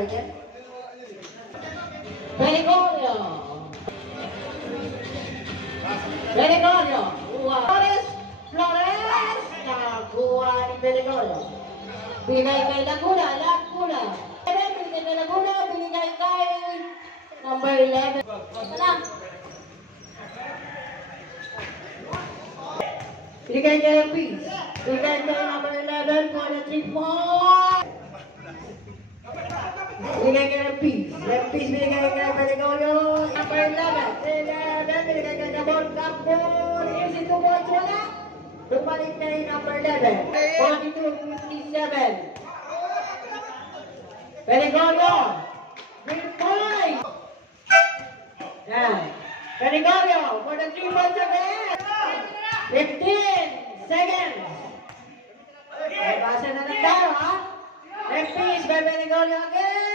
again. Gregorio. Gregorio. Flores. Nakuha ni Gregorio. Binigay kay Laguna. Binigay kay Laguna. Binigay kay number 11. Salam. Binigay kay Peace. Binigay kay number 11 for the 3 point. Binigay kay Peace. Peace binigay kay Gregorio. Number 11. Binigay kay Gabon. Gabon. Easy 2 points. Wala. Bumalik na yung number 11. 42-57. Gregorio. Green point. Yan. Gregorio for the 3 points again. 15 seconds. Ay, basa na ng taro, ha? Peace by Gregorio again.